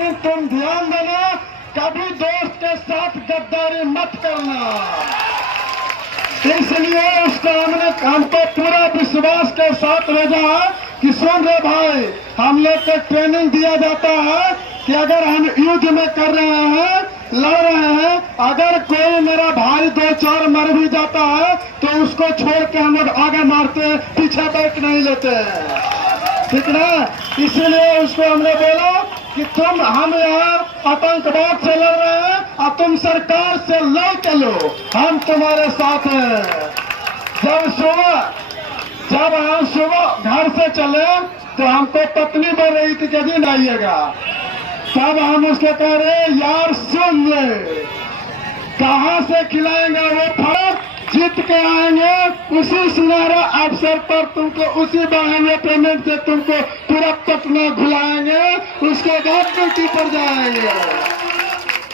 लेकिन तुम ध्यान देना, कभी दोस्त के साथ गद्दारी मत करना। इसलिए उसको हमको पूरा विश्वास के साथ भेजा कि सुन रे भाई, हम लोग को ट्रेनिंग दिया जाता है कि अगर हम युद्ध में कर रहे हैं, लड़ रहे हैं, अगर कोई मेरा भाई 2-4 मर भी जाता है तो उसको छोड़ के हम लोग आगे मारते हैं, पीछे बैठ नहीं लेते हैं, ठीक ना। इसीलिए उसको हमने बोला कि हम यहाँ आतंकवाद से लड़ रहे हैं और तुम सरकार से लड़ के लो, हम तुम्हारे साथ हैं। जब हम सुबह घर से चले तो हमको पत्नी बोल रही थी कि दिन आइएगा, तब हम उसको कह रहे यार सुन ले, कहाँ से खिलाएंगे वो फर्क, जीत के आएंगे उसी सुनहरा अवसर पर तुमको उसी बहाने पेमेंट से तुमको तुरंत तक न घुलाएंगे, उसके बाद ड्यूटी पर जाएंगे।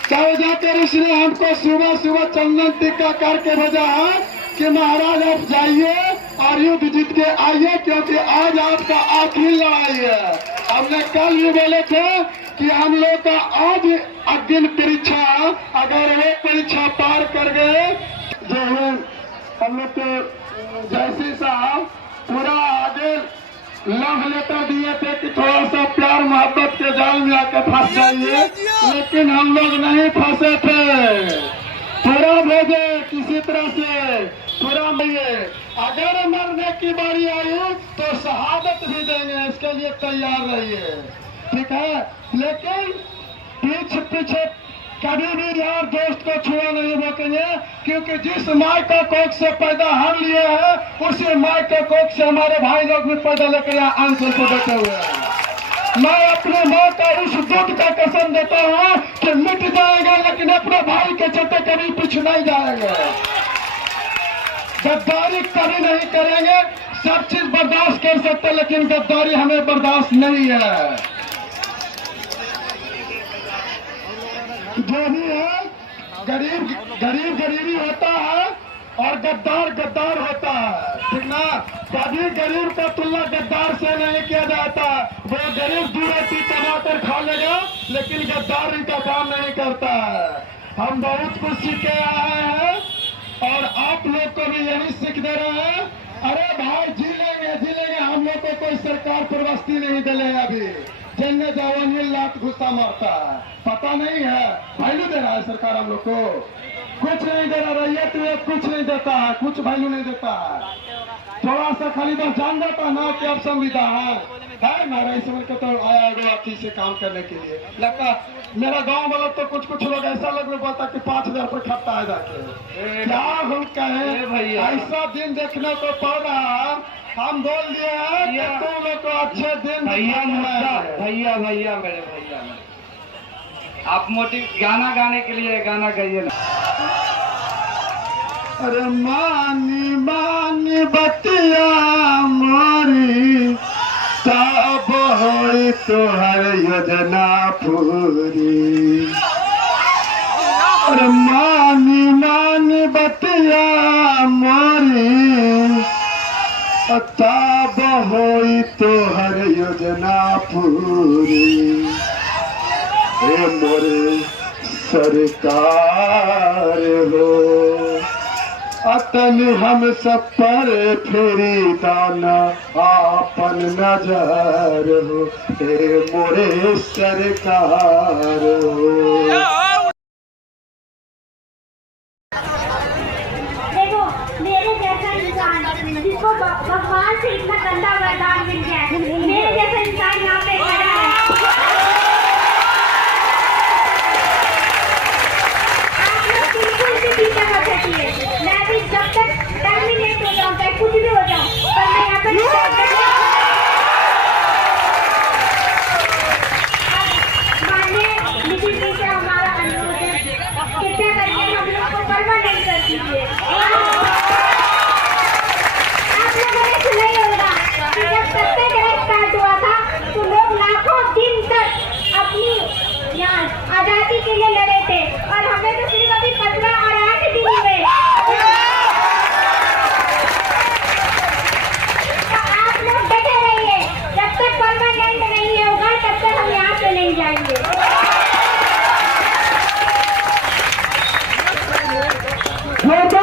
तब जाकर उसने हमको सुबह सुबह चंदन टीका करके भेजा है कि महाराज आप जाइए और युद्ध जीत के आइए, क्योंकि आज आपका आखिरी लड़ाई है। हमने कल भी बोले थे कि हम लोग का आज अग्नि परीक्षा, अगर वो परीक्षा पार कर गए, जो है हम लोग को जैसी साहब पूरा आगे लव लेटर दिए थे कि थोड़ा सा प्यार मोहब्बत के जाल में आकर फंस जाइए, लेकिन हम लोग नहीं फंसे थे, पूरा भेजे किसी तरह से, पूरा मिले। अगर मरने की बारी आई तो शहादत भी देंगे, इसके लिए तैयार रहिए, ठीक है। लेकिन पीछे कभी भी यार दोस्त को छुआ नहीं रोकेंगे, क्योंकि जिस माई का कोख से पैदा हम लिए हैं, उसी माई के कोख से हमारे भाई लोग भी पैदा लेकर यहाँ आंसर को बैठे हुए हैं। मैं अपने माँ का उस दूध का कसम देता हूँ कि मिट जाएगा, लेकिन अपने भाई के चलते कभी पीछे नहीं जाएंगे, गद्दारी कभी नहीं करेंगे। सब चीज बर्दाश्त कर सकते, लेकिन गद्दारी हमें बर्दाश्त नहीं है। जो भी है, गरीबी होता है और गद्दार होता है, ठीक ना। कभी गरीब का तुलना गद्दार से नहीं किया जाता। वो गरीब 2 रोटी टमाटर खा लेगा, लेकिन गद्दारी का काम नहीं करता है। हम बहुत कुछ सीख के आए हैं और आप लोग को भी यही सीख दे रहे हैं। अरे भाई जी लेंगे, हम लोग को कोई सरकार प्रवस्ती नहीं दिले अभी, जिनने जवानी लात घुसा मारता है, पता नहीं है, वैल्यू दे रहा है सरकार हम लोग को, कुछ नहीं दे रहा, रैयत कुछ नहीं देता है, कुछ वैल्यू नहीं देता है। थोड़ा सा खाली बस जान जाता ना कि अब संविधान है ना, रही समझ के तो आया गया अथी से काम करने के लिए। लगता मेरा गांव वाला तो कुछ लोग ऐसा लग बोलता कि 5,000 रुपये खपता है जाके, क्या हम कहें भैया, ऐसा दिन देखने को पड़ रहा। हम बोल दिए हैं कि तुम लोग को अच्छे दिन भैया मेरे भैया, आप मोटिव गाना गाने के लिए गाना गाइए ना। अरे मानी बतिया मोरी, तब होई तोहर योजना पूरी। अरे मानी बतिया मोरी, तब होई तोहर योजना पूरी। हे मोरे सरकार हो, अतन हम सब पर फेरी दाना आपन नजर हो, हे मोरे सरकार हो। देखो मेरे जैसा इंसान जिसको भगवान से इतना गंदा वरदान मिल गया है, मेरे जैसा इंसान यहाँ पे खड़ा है। आप लोग बिल्कुल भी पीछे मत हटिए। मैं भी जब तक टर्मिनेट हो जाऊँ, चाहे कुछ भी हो जाऊँ, पर मैं यहाँ पे मानिए नितिन जी से हमारा अनुरोध है, कृपया करके हम लोग को परमानेंट कर दीजिए। आप लोगों ने सुना ही होगा कि जब सत्याग्रह स्टार्ट हुआ था तो लोग लाखों दिन तक अपनी यहाँ आजादी के लिए लड़े थे, और हमें तो सिर्फ अभी 15 और 8 दिन हुए। तो आप लोग डटे रहिए, जब तक परमानेंट नहीं होगा तब तक हम यहाँ से नहीं जाएंगे। जोरदार